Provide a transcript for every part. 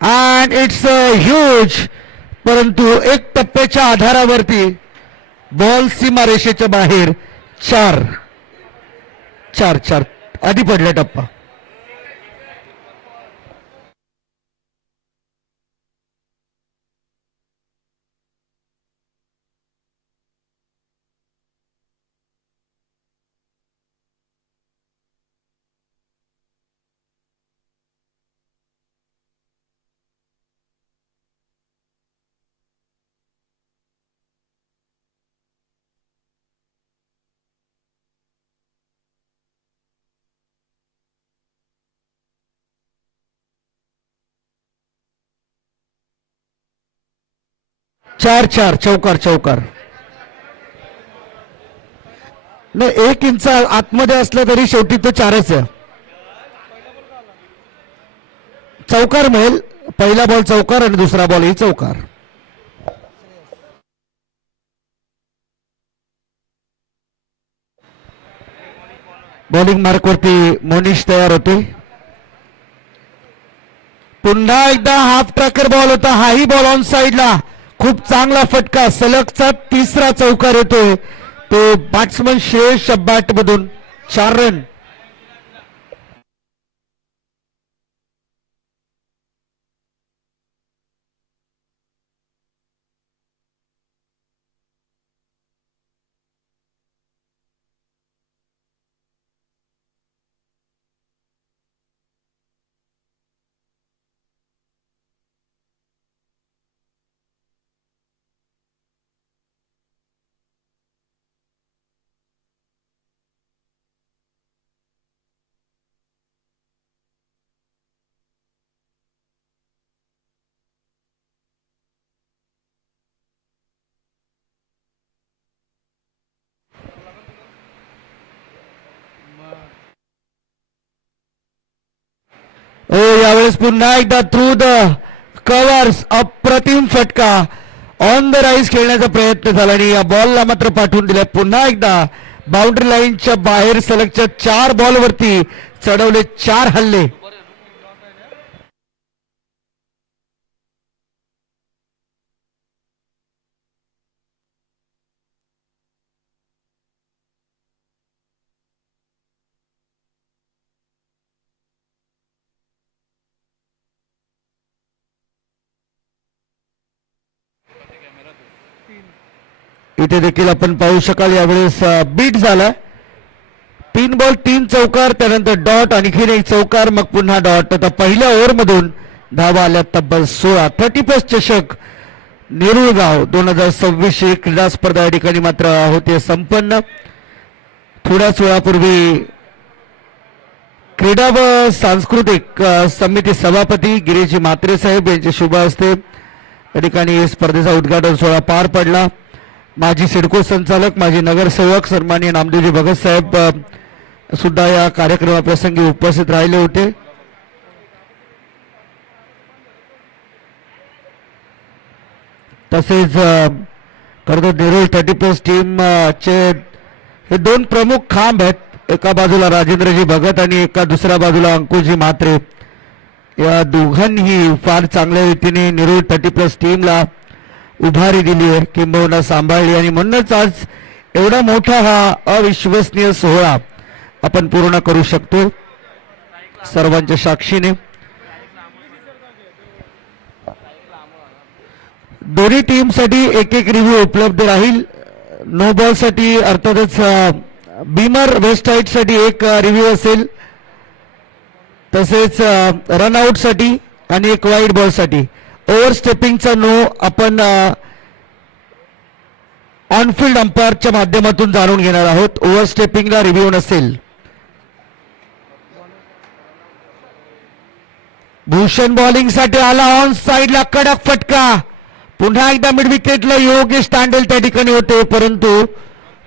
And it's huge. परंतु एक टप्प्याच्या आधारावरती बॉल सीमारेषेच्या बाहेर. 4 4 4 आधी पडला टप्पा. चार चार चौकार चौकार. नाही 1 इंच आतमध्ये असलं तरी शेवटी तो 4च आहे. चौकार मिळेल. पहिला बॉल चौकार आणि दुसरा बॉल ही चौकार. बॉलिंग मार्क वरती मोनिश तयार होते. पुन्हा एकदा हाफ ट्रॅकर बॉल होता. हाही बॉल ऑन साइडला. खूप चांगला फटका. सलगचा 3रा चौकार येतोय. तो बॅट्समन श्रेयस बॅट मधून. 4 रन. हो यावेळेस पुन्हा एकदा थ्रू द कव्हर्स अप्रतिम फटका. ऑन द राईज खेळण्याचा प्रयत्न झाला आणि या बॉलला मात्र पाठवून दिला. पुन्हा एकदा बाउंड्री लाईनच्या बाहेर सलगच्या 4 बॉलवरती चढवले 4 हल्ले. इथे देखील आपण पाहू शकाल यावेळेस बीट झाला. 3 बॉल 3 चौकार. त्यानंतर डॉट. आणखीन एक चौकार. मग पुन्हा डॉट. आता पहिल्या ओव्हरमधून धावा आल्या तब्बल 16. 30+ चषक नेरुळगाव 2026 क्रीडा स्पर्धा या ठिकाणी मात्र होते संपन्न. थोड्याच वेळापूर्वी क्रीडा व सांस्कृतिक समिती सभापती गिरीजी म्हात्रे साहेब यांचे शुभ हस्ते या ठिकाणी स्पर्धेचा उद्घाटन सोहळा पार पडला. माजी सिडको संचालक माजी नगरसेवक सन्माननीय नामदेवजी भगत साहेब सुद्धा या कार्यक्रमाप्रसंगी उपस्थित राहिले होते. तसेच खरं तर नेरुळ 30+ टीम चे हे 2 प्रमुख खांब आहेत. एका बाजूला राजेंद्रजी भगत आणि एका दुसऱ्या बाजूला अंकुशजी म्हात्रे. या दोघांनी फार चांगल्या रीतीने नेरुळ 30+ टीमला उभारी दिली आहे, किंबहुना सांभाळली. आणि म्हणूनच आज एवढा मोठा हा अविश्वसनीय सोहळा आपण पूर्ण करू शकतो सर्वांच्या साक्षीने. दोन्ही टीमसाठी एक रिव्ह्यू उपलब्ध राहील. नो बॉल साठी अर्थातच बीमर वेस्ट हाईट साठी एक रिव्ह्यू असेल. तसेच रनआउट साठी आणि एक वाईड बॉल साठी. ओव्हरस्टेपिंगचा नो आपण ऑनफिल्ड अंपायरच्या माध्यमातून जाणून घेणार आहोत. ओव्हरस्टेपिंगला रिव्ह्यू नसेल. भूषण बॉलिंग साठी आला. ऑन साइडला कडक फटका. पुन्हा एकदा मिड विकेटला योगेश तांडेल त्या ठिकाणी होते, परंतु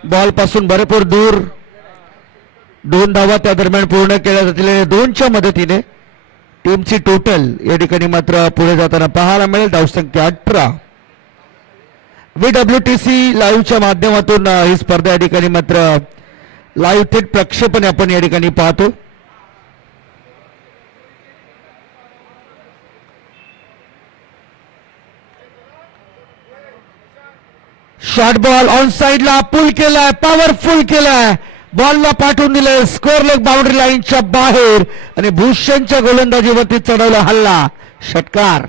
बॉल पासून भरपूर दूर. 2 धावा त्या दरम्यान पूर्ण केल्या जातील. 2च्या मदतीने टीमची टोटल या ठिकाणी मात्र पुढे जाताना पाहायला मिळेल. धावसंख्या 18. WTC लाईव्हच्या माध्यमातून ही स्पर्धा या ठिकाणी मात्र लाईव्ह थेट प्रक्षेपण आपण या ठिकाणी पाहतो. शॉर्ट बॉल ऑन साइडला पुल केलाय, पॉवरफुल केलाय, बॉलला पाठवून दिलंय स्कोअर लेग बाउंड्री लाईनच्या बाहेर आणि भूषणच्या गोलंदाजीवरती चढवला हल्ला, षटकार.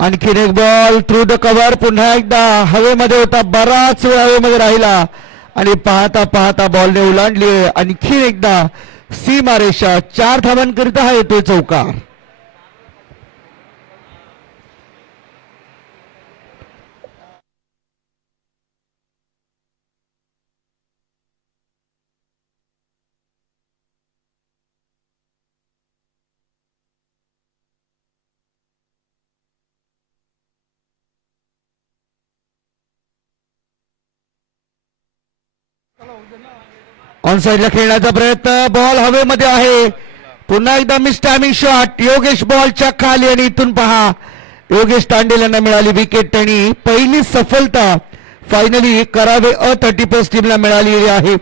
आणखीन एक बॉल थ्रू द कव्हर, पुन्हा एकदा हवेमध्ये होता, बराच वेळ हवेमध्ये राहिला आणि पाहता पाहता बॉलने उलांडली. आणखीन एकदा सीमारेषा 4 धावांकरिता हा येतोय चौकार. ऑन साइडला खेळण्याचा प्रयत्न, बॉल हवेमध्ये आहे, पुन्हा एकदा मिस टायमिंग शॉट, योगेश बॉलच्या खाली आणि इथून पहा योगेश तांडेल यांना मिळाली विकेट आणि पहिली सफलता फायनली करावे अ-30+ टीमला मिळालेली आहे.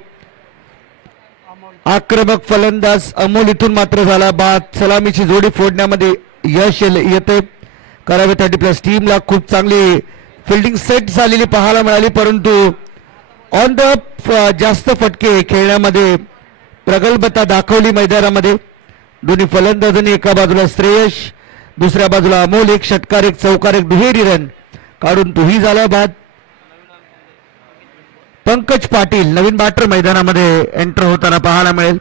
आक्रमक फलंदाज अमोल इथून मात्र झाला बाद, सलामीची जोडी फोडण्यामध्ये यश येते. करावे 30+ टीमला खूप चांगली फिल्डिंग सेट झालेली पाहायला मिळाली, परंतु ऑन द जास्त फटके खेळण्यामध्ये प्रगल्भता दाखवली मैदानामध्ये. दोन्ही फलंदाजांनी एका बाजूला श्रेयश, दुसऱ्या बाजूला अमोल, एक षटकार एक चौकार एक दुहेरी रन काढून तोही झाला बाद. पंकज पाटील नवीन बॅटर मैदानामध्ये एंटर होताना पाहायला मिळेल.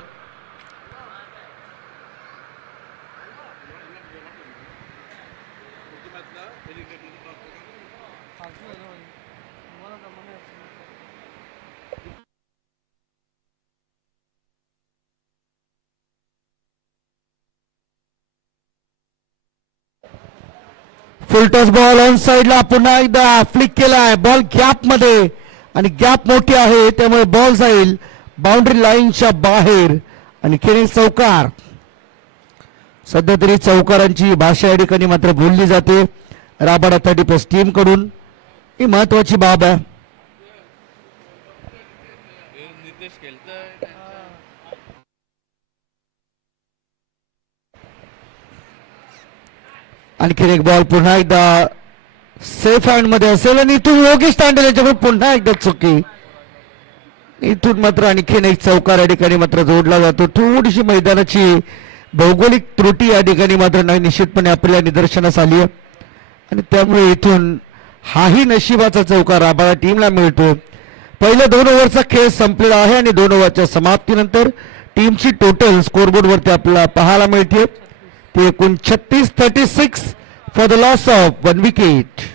फुलटॉस बॉल ऑन साइडला, पुन्हा एकदा फ्लिक केलाय, बॉल गॅप मध्ये आणि गॅप मोठी आहे त्यामुळे बॉल जाईल बाउंड्री लाईनच्या बाहेर आणि खेळ चौकार. सध्या तरी चौकारांची भाषा या ठिकाणी मात्र बोलली जाते राबाडा 30+ टीम कडून, ही महत्वाची बाब आहे. आणखीन एक बॉल पुन्हा एकदा सेफ हँड मध्ये असेल आणि इथून योगेश तांडेल यांच्याकडे पुन्हा एकदा चुकी, इथून मात्र आणखीन एक चौकार या ठिकाणी मात्र जोडला जातो. थोडीशी मैदानाची भौगोलिक त्रुटी या ठिकाणी मात्र निश्चितपणे आपल्या निदर्शनास आली आहे आणि त्यामुळे इथून हाही नशिबाचा चौकार राबाळा टीमला मिळतो. पहिल्या 2 ओव्हरचा खेळ संपलेला आहे आणि 2 ओव्हरच्या समाप्तीनंतर टीमची टोटल स्कोरबोर्ड वरती आपल्याला पाहायला मिळते ते एकूण 36-36 for the loss of 1 wicket.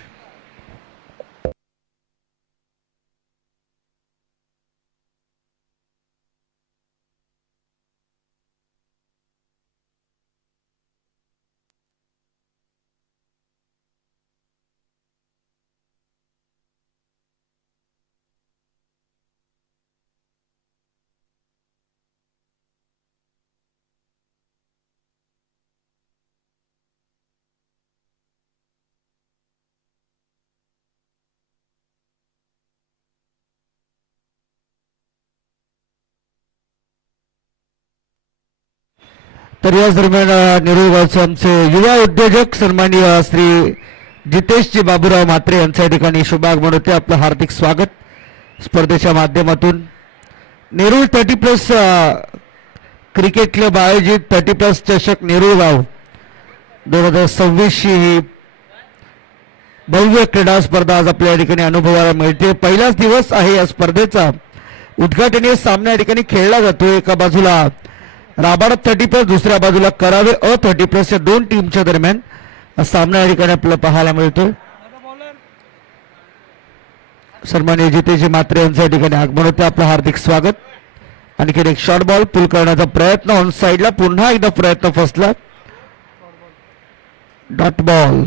तर याच दरम्यान निरोगावचे आमचे युवा उद्योजक सन्माननीय श्री जितेशजी बाबूराव म्हात्रे यांच्या ठिकाणी शुभागमन होते. आपलं हार्दिक स्वागत स्पर्धेच्या माध्यमातून. नेरूळ 30+ क्रिकेट क्लब आयोजित 30+ चषक नेरूळगाव 2026 ही भव्य क्रीडा स्पर्धा आज आपल्या ठिकाणी अनुभवायला मिळते. पहिलाच दिवस आहे या स्पर्धेचा. उद्घाटनीय सामना या ठिकाणी खेळला जातो. एका बाजूला राबाडा 30+, दुसऱ्या बाजूला करावे अ-30+ या 2 टीमच्या दरम्यान सामना या ठिकाणी आपल्याला पाहायला मिळतो. सन्माननीय जितेशजी म्हात्रे यांच्या ठिकाणी आगमन होते. आपलं हार्दिक स्वागत. आणखी एक शॉर्ट बॉल पुल करण्याचा प्रयत्न ऑन साइडला, पुन्हा एकदा प्रयत्न फसला, डॉट बॉल.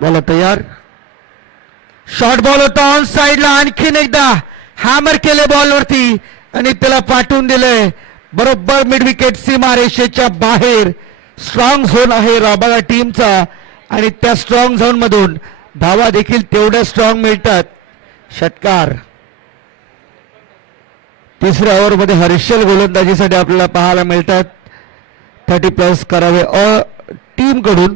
बॉल तयार, शॉर्ट बॉल होता ऑन साइडला, आणखीन एकदा हॅमर केले बॉलवरती आणि त्याला पाठवून दिलंय बरोबर मिड विकेट सीमारेषेच्या बाहेर. स्ट्रॉंग झोन आहे राबागा टीमचा आणि त्या स्ट्रॉंग झोन मधून धावा देखील तेवढ्या स्ट्रॉंग मिळतात. षटकार. तिसऱ्या ओव्हरमध्ये हर्षल गोलंदाजीसाठी आपल्याला पाहायला मिळतात. 30+ करावे टीम कडून.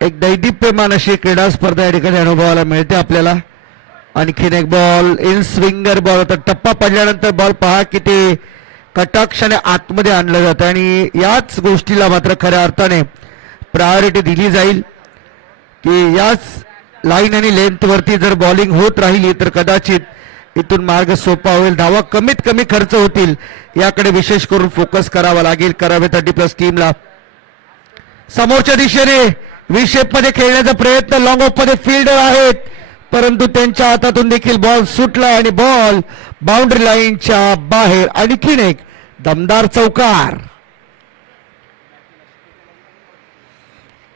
एक दैदिप्यमान अशी क्रीडा स्पर्धा या ठिकाणी अनुभवायला मिळते आपल्याला. आणखीन एक बॉल इन स्विंगर बॉल होता. टप्पा पडल्यानंतर बॉल पहा किती कटाक्षाने आतमध्ये आणलं जातं आणि याच गोष्टीला मात्र खऱ्या अर्थाने प्रायोरिटी दिली जाईल की याच लाईन आणि लेंथ वरती जर बॉलिंग होत राहिली तर कदाचित इथून मार्ग सोपा होईल. धावा कमीत कमी खर्च होतील याकडे विशेष करून फोकस करावा लागेल करावे 30+ टीमला. समोरच्या दिशेने व्ही शेप मध्ये खेळण्याचा प्रयत्न लॉंग ऑफ मध्ये फिल्डर आहेत परंतु त्यांच्या हातातून देखील बॉल सुटला आणि बॉल बाउंड्री लाईनच्या बाहेर. आणखीन एक दमदार चौकार.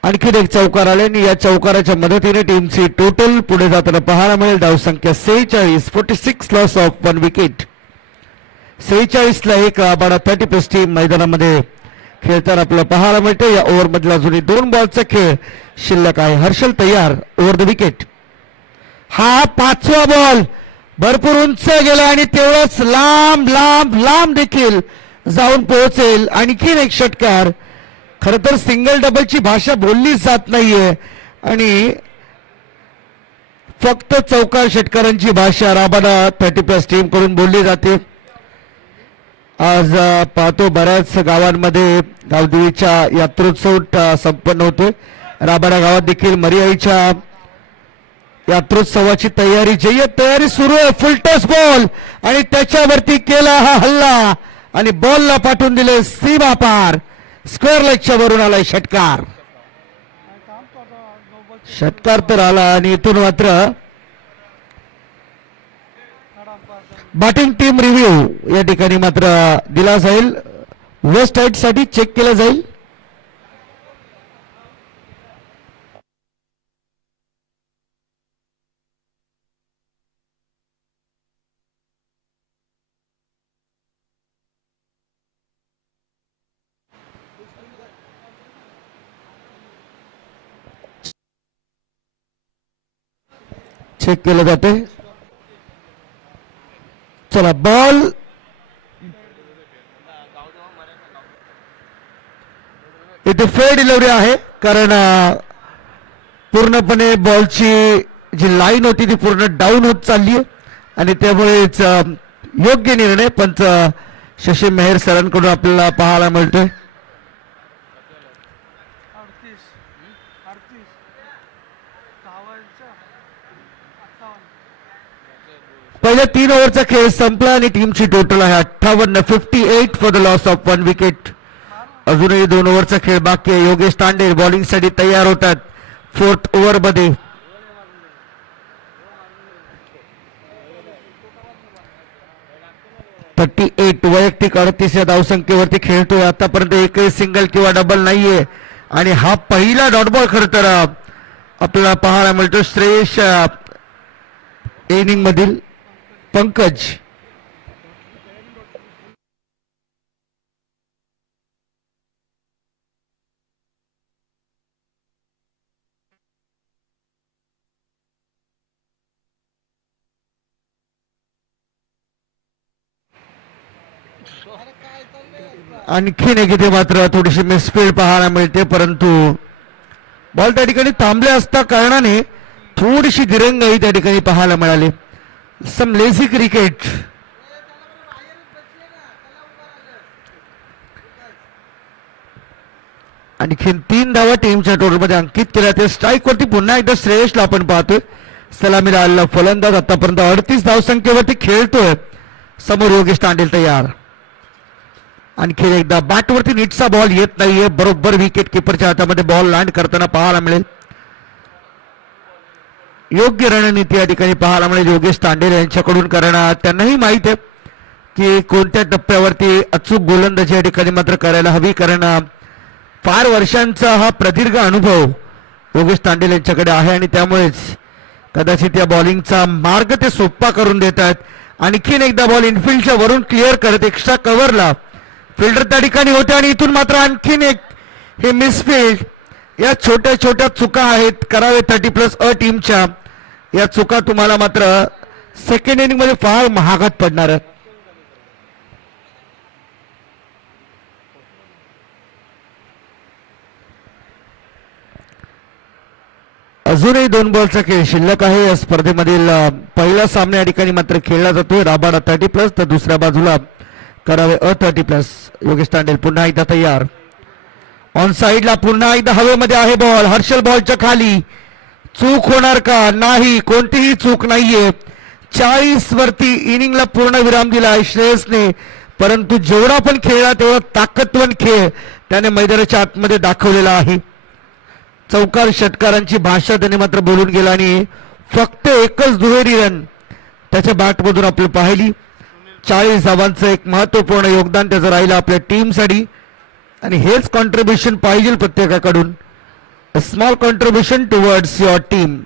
आणखीन एक चौकार आले आणि या चौकाराच्या मदतीने टीमची टोटल पुढे जाताना पाहायला मिळेल. धावसंख्या 46. 46 लॉस ऑफ 1 विकेट. 46 ला एक राबाडा 30+ टीम मैदानामध्ये खेळताना आपल्याला पाहायला मिळते. या ओव्हर मधला अजूनही 2 बॉलचा खेळ शिल्लक आहे. हर्षल तयार ओव्हर द विकेट. हा 5वा बॉल भरपूर उंच गेला आणि तेवढंच लांब लांब लांब देखील जाऊन पोहोचेल. आणखीन एक षटकार. खर तर सिंगल डबलची भाषा बोललीच जात नाहीये आणि फक्त चौकार षटकारांची भाषा राबाडा 30+ टीम कडून बोलली जाते. आज पाहतो बऱ्याच गावांमध्ये गावदेवीच्या यात्रोत्सव संपन्न होतोय. राबाडा गावात देखील मरियाईच्या यात्रोत्सवाची तयारी सुरू आहे. फुलटॉस बॉल आणि त्याच्यावरती केला हा हल्ला आणि बॉलला पाठवून दिले सीमा पार. स्क्वेअर लेगच्या वरून आलाय षटकार. षटकार तर आला आणि इथून मात्र बॅटिंग टीम रिव्ह्यू या ठिकाणी मात्र दिला जाईल. वेस्ट हाईट साठी चेक केलं जाईल. चेक केलं जाते. चला बॉल इथे फेअर डिलिव्हरी आहे कारण पूर्णपणे बॉलची जी लाईन होती ती पूर्ण डाऊन होत चालली आहे आणि त्यामुळेच योग्य निर्णय पंच शशी मेहर सरांकडून आपल्याला पाहायला मिळतोय. पहिल्या 3 ओव्हरचा खेळ संपला आणि टीमची टोटल आहे 58. 58 for the loss of 1 wicket. अजूनही 2 ओव्हरचा खेळ बाकी आहे. योगेश तांडे बॉलिंग साठी तयार होतात 4th ओव्हर मध्ये. वैयक्तिक 38 या धावसंख्येवरती खेळतोय. आतापर्यंत एकही सिंगल किंवा डबल नाहीये आणि हा पहिला डॉट बॉल खर तर आपल्याला पाहायला मिळतो श्रेयश इनिंग मधील. पंकज आणखीन एक इथे मात्र थोडीशी मिसफील्ड पाहायला मिळते परंतु बॉल त्या ठिकाणी थांबले असता कारणाने थोडीशी दिरंगाई त्या ठिकाणी पाहायला मिळाली. सम लेझी क्रिकेट. आणखीन 3 धावा टीमच्या टोटलमध्ये अंकित केल्या. ते स्ट्राईक वरती पुन्हा एकदा श्रेयसला आपण पाहतोय. सलामीला आलेला फलंदाज आतापर्यंत 38 धावसंख्येवरती खेळतोय. समोर योगेश तांडेल तयार. आणखी एकदा बॅटवरती नीटचा बॉल येत नाहीये. बरोबर विकेट किपरच्या हातामध्ये बॉल लँड करताना पाहायला मिळेल. योग्य रणनीती या ठिकाणी पाहायला मिळेल योगेश तांडेल यांच्याकडून कारण त्यांनाही माहित आहे की कोणत्या टप्प्यावरती अचूक गोलंदाजी या ठिकाणी मात्र करायला हवी कारण फार वर्षांचा हा प्रदीर्घ अनुभव योगेश तांडेल यांच्याकडे आहे आणि त्यामुळेच कदाचित या बॉलिंगचा मार्ग ते सोपा करून देत आहेत. आणखीन एकदा बॉल इनफिल्डच्या वरून क्लिअर करत एक्स्ट्रा कव्हरला फिल्डर त्या ठिकाणी होते आणि इथून मात्र आणखीन एक हे मिसफिल्ड. या छोट्या छोट्या चुका आहेत करावे 30+ अ टीमच्या. या चुका तुम्हाला मात्र सेकंड इनिंग मध्ये फार महागात पडणार आहेत. अजूनही 2 बॉलचा खेळ शिल्लक आहे या स्पर्धेमधील. पहिला सामना या ठिकाणी मात्र खेळला जातोय. राबाडा 30+, तर दुसऱ्या बाजूला करावे अ 30+. योगेश तांडेल पुन्हा एकदा तयार. ऑन साइडला पुन्हा एकदा हवेमध्ये आहे बॉल. हर्षल बॉलच्या खाली. चूक होणार का? नाही, कोणतीही चूक नाहीये. 40 वरती इनिंगला पूर्ण विराम दिला श्रेयसने. परंतु जेवढा पण खेळला तेवढा ताकदवान खेळ त्याने मैदानाच्या आतमध्ये दाखवलेला आहे. चौकार षटकारांची भाषा त्याने मात्र बोलून गेला आणि फक्त एकच दुहेरी रन त्याच्या बॅटमधून आपल्याला पाहिली. 40 धावांचं एक महत्वपूर्ण योगदान त्याचं राहिलं आपल्या टीमसाठी आणि हेच कॉन्ट्रीब्युशन पाहिजे प्रत्येकाकडून. A small contribution towards your team.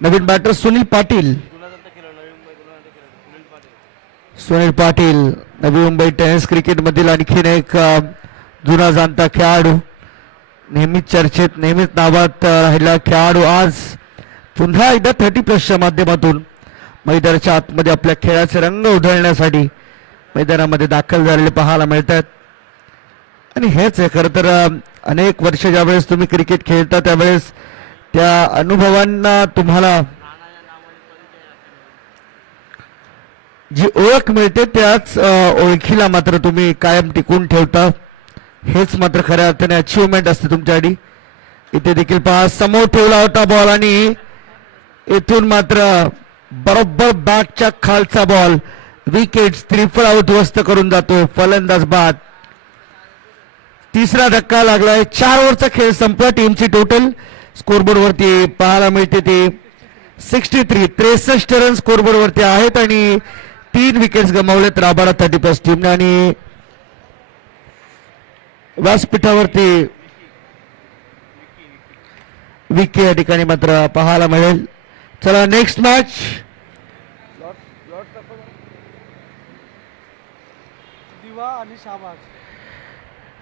नवीन batter Sunil Patil. Sunil Patil Navi Mumbai tennis cricket मधील आणखीन एक जुना जाणता खेळाडू. नेहमीच चर्चेत नेहमीच नावात राहिला खेळाडू आज पुन्हा एकदा 30+च्या माध्यमातून मैदानाच्या आतमध्ये आपल्या खेळाचे रंग उधळण्यासाठी मैदानामध्ये दाखल झालेले पाहायला मिळतात. आणि हेच आहे खरं तर अनेक वर्ष ज्यावेळेस तुम्ही क्रिकेट खेळता त्यावेळेस त्या अनुभवांना तुम्हाला जी ओळख मिळते त्याच ओळखीला मात्र तुम्ही कायम टिकून ठेवता. हेच मात्र खऱ्या अर्थाने अचिव्हमेंट असते तुमच्यासाठी. इथे देखील पहा समोर ठेवला होता बॉल आणि इथून मात्र बरोबर बॅटच्या खालचा बॉल विकेट त्रिफळा उद्ध्वस्त करून जातो फलंदाज बाद. तिसरा धक्का लागलाय. 4 ओव्हरचा खेळ संपला. टीमची टोटल स्कोरबोर्ड वरती पाहायला मिळते ते 63 रन स्कोरबोर्ड वरती आहेत आणि 3 विकेट्स गमावलेत राबाडा 30+ टीमने आणि व्यासपीठावरती विकी या ठिकाणी मात्र पाहायला मिळेल. चला नेक्स्ट मॅच.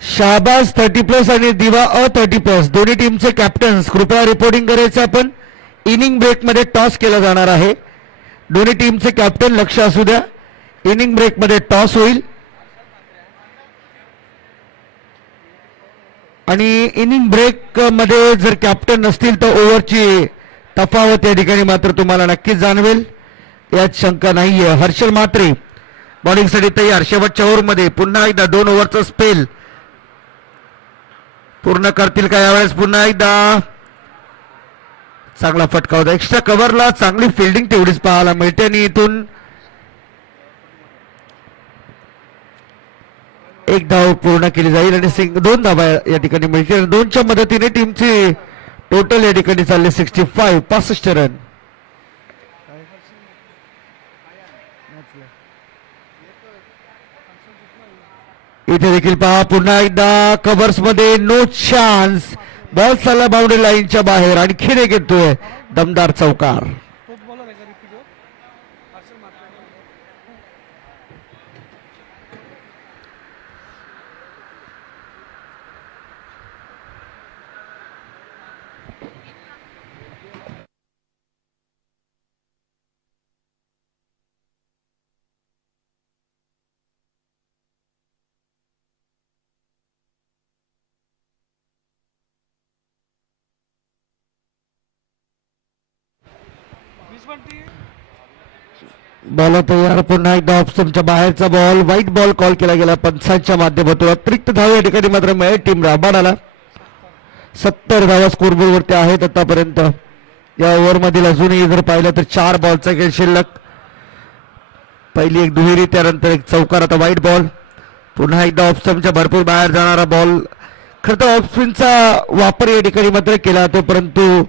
शाहबाज 30+ आणि दिवा अ 30+. दोन्ही टीमचे कॅप्टन्स कृपया रिपोर्टिंग करायचं. आपण इनिंग ब्रेक मध्ये टॉस केला जाणार आहे. दोन्ही टीमचे कॅप्टन लक्ष असू द्या. इनिंग ब्रेक मध्ये टॉस होईल आणि इनिंग ब्रेक मध्ये जर कॅप्टन नसतील तर ओव्हरची तफावत या ठिकाणी मात्र तुम्हाला नक्कीच जाणवेल यात शंका नाहीये. हर्षल म्हात्रे बॉलिंगसाठी तयार. शेवटच्या ओव्हरमध्ये पुन्हा एकदा 2 ओव्हरचा स्पेल पूर्ण करतील का यावेळेस? पुन्हा एकदा चांगला फटका होता. एक्स्ट्रा कव्हरला चांगली फिल्डिंग तेवढीच पाहायला मिळते आणि इथून एक धाव पूर्ण केली जाईल आणि 2 धावा या ठिकाणी मिळतील. 2च्या मदतीने टीमची टोटल या ठिकाणी चालले 65 रन. इथे देखील पहा पुन्हा एकदा कव्हर्स मध्ये नो चान्स. बॉल चालला बाउंड्री लाईनच्या बाहेर. आणखीन एक येतोय दमदार चौकार. बॉल तयार. पुन्हा एकदा ऑप्शनच्या बाहेरचा बॉल. व्हाईट बॉल कॉल केला गेला पंचांच्या माध्यमातून. अतिरिक्त धाव या ठिकाणी मात्र मिळेल टीम राबाडाला. 70 धावा स्कोरबोर्ड वरती आहेत आतापर्यंत. या ओव्हर मधील अजूनही जर पाहिलं तर 4 बॉलचा खेळ शिल्लक. पहिली एक दुहेरी त्यानंतर एक चौकार. आता व्हाईट बॉल. पुन्हा एकदा ऑप्शनच्या भरपूर बाहेर जाणारा बॉल. खरं तर ऑप्शनचा वापर या ठिकाणी मात्र केला जातो परंतु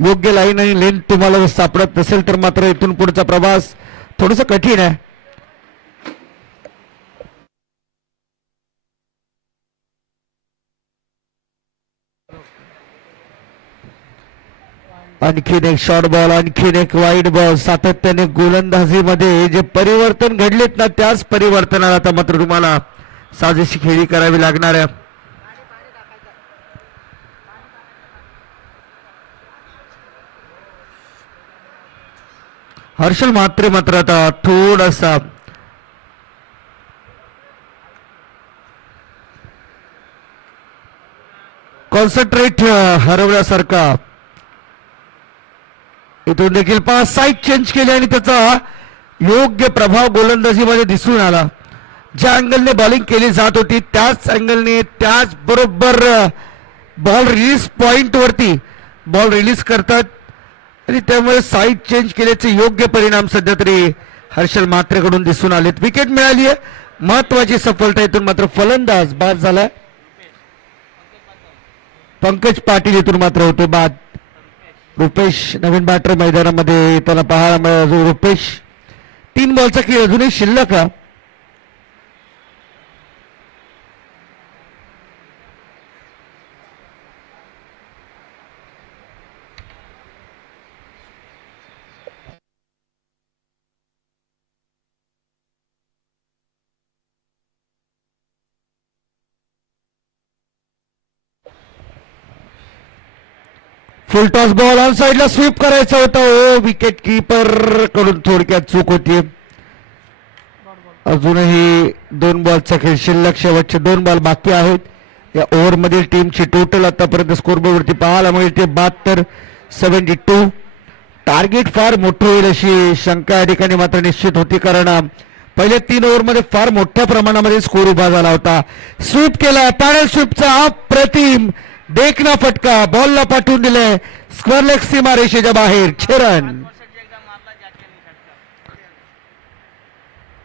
योग्य लाईन आणि लेंथ तुम्हाला सापडत नसेल तर मात्र इथून पुढचा प्रवास थोडंसं कठीण आहे. आणखीन एक शॉर्ट बॉल, आणखीन एक वाईड बॉल. सातत्याने गोलंदाजीमध्ये जे परिवर्तन घडलेत ना, त्याच परिवर्तनाला आता मात्र तुम्हाला साजेशी खेळी करावी लागणार आहे. हर्षल म्हात्रे मात्र आता थोडासा कॉन्सन्ट्रेट हरवल्यासारखा. इथून देखील 5 साईड चेंज केले आणि त्याचा योग्य प्रभाव गोलंदाजीमध्ये दिसून आला. ज्या अँगलने बॉलिंग केली जात होती त्याच अँगलने त्याच बरोबर बॉल रिलीज पॉइंट वरती बॉल रिलीज करतात आणि त्यामुळे साईड चेंज केल्याचे योग्य परिणाम सध्या तरी हर्षल म्हात्रेकडून दिसून आलेत. विकेट मिळाली आहे, महत्वाची सफलता. इथून मात्र फलंदाज बाद झाला. पंकज पाटील इथून मात्र होते बाद. रुपेश नवीन बॅटर मैदानामध्ये येताना पाहायला मिळाला. रुपेश 3 बॉलचा खेळ अजूनही शिल्लक आहे. फुल टॉस बॉल ऑन साइडला स्वीप करायचा होता. ओ विकेट कीपर कडून थोडक्यात चूक होती. अजूनही 2 बॉलचा खेळ शिल्लक. शेवटचे 2 बॉल बाकी आहेत. या ओव्हरमधील टीमची टोटल आतापर्यंत स्कोरबोर्डवरती पाहायला मिळते 72-72. टार्गेट फार मोठं होईल अशी शंका या ठिकाणी मात्र निश्चित होती, कारण पहिल्या 3 ओव्हरमध्ये फार मोठ्या प्रमाणामध्ये स्कोर उभा झाला होता. स्वीप केला, पॅनल स्वीपचा अप्रतिम देखना फटका. बॉलला पाठवून दिले स्क्वेअर लेग सीमा रेषेच्या बाहेर. 6 रन.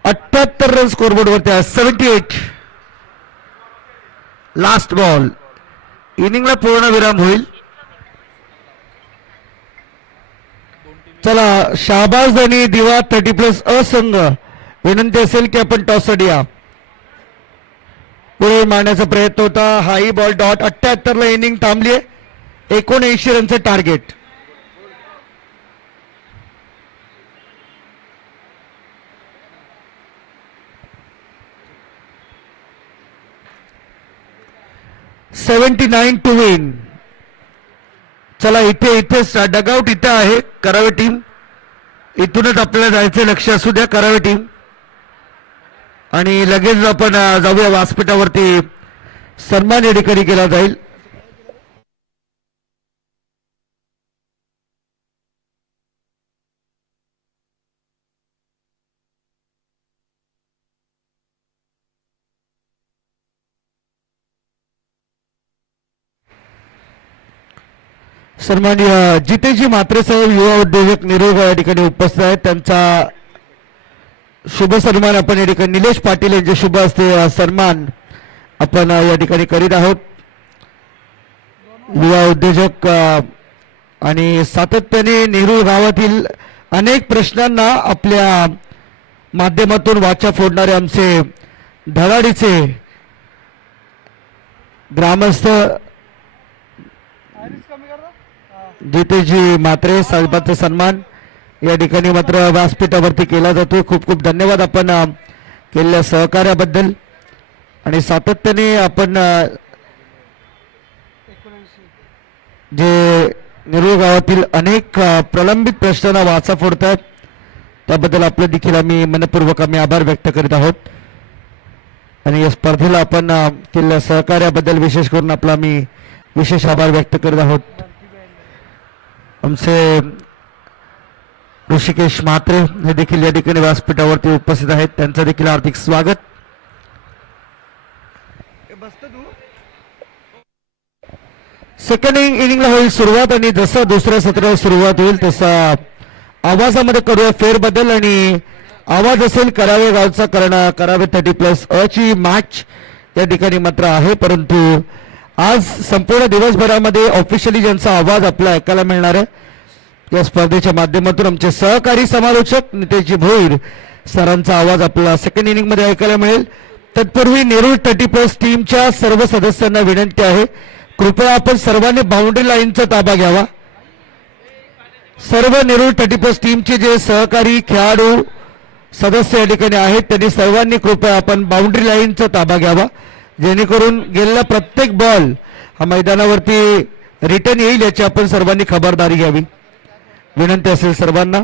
78 रन स्कोरबोर्ड वरती. 78. Last ball. इनिंगला पूर्ण विराम होईल. चला शाहबाज आणि दिवा 30+ असंघ विनंती असेल की आपण टॉससाठी या. पुढे मारण्याचा प्रयत्न होता. हाई बॉल डॉट. 78 ला इनिंग थांबली. 79 रनचे टार्गेट. $79 to win. चला इथेच डगआउट इथे आहे करावे टीम. इथूनच आपल्याला जायचे लक्ष असू द्या करावे टीम. आणि लगेच आपण जाऊया व्यासपीठावरती. सन्मान या ठिकाणी केला जाईल. सन्माननीय जितेजी म्हात्रेसह युवा उद्योजक निरोग या ठिकाणी उपस्थित आहेत. त्यांचा शुभ सन्मान आपण या ठिकाणी निलेश पाटील यांचे शुभ असते सन्मान आपण या ठिकाणी करीत आहोत. युवा उद्योजक आणि सातत्याने नेहरू गावातील अनेक प्रश्नांना आपल्या माध्यमातून वाचा फोडणारे आमचे धडाडीचे ग्रामस्थ जितेजी म्हात्रे साहेबांचा सन्मान या ठिकाणी मात्र व्यासपीठावरती केला जातोय. खूप खूप धन्यवाद आपण केलेल्या सहकार्याबद्दल. आणि सातत्याने आपण जे नेरूळ गावातील अनेक प्रलंबित प्रश्नांना वाचा फोडतात त्याबद्दल आपलं देखील आम्ही मनपूर्वक आभार व्यक्त करीत आहोत. आणि या स्पर्धेला आपण केलेल्या सहकार्याबद्दल विशेष करून आपला आम्ही विशेष आभार व्यक्त करीत आहोत. आमचे ऋषिकेश म्हात्रे हे देखील या ठिकाणी व्यासपीठावरती उपस्थित आहेत. त्यांचं देखील हार्दिक स्वागत. सेकंड इनिंगला होईल सुरुवात. आणि जसं दुसऱ्या सत्राला सुरुवात होईल तसा आवाजामध्ये करूया फेरबदल. आणि आवाज असेल करावे गावचा. करावे 30+ ची मॅच या ठिकाणी मात्र आहे. परंतु आज संपूर्ण दिवसभरामध्ये ऑफिशियली ज्यांचा आवाज आपला ऐकायला मिळणार आहे या स्पर्धेच्या माध्यमातून आमचे सहकारी समालोचक नितेशजी भोईर सरांचा आवाज आपला सेकंड इनिंग मध्ये ऐकायला मिळेल. तत्पूर्वी नेरूळ 30+ टीमच्या सर्व सदस्यांना विनंती आहे कृपया आपण सर्वांनी बाउंड्री लाईनचा ताबा घ्यावा. सर्व नेरूळ 30+ टीमचे जे सहकारी खेळाडू सदस्य या ठिकाणी आहेत त्यांनी सर्वांनी कृपया आपण बाउंड्री लाईनचा ताबा घ्यावा, जेणेकरून गेलेला प्रत्येक बॉल हा मैदानावरती रिटर्न येईल याची आपण सर्वांनी खबरदारी घ्यावी, विनंती असेल सर्वांना.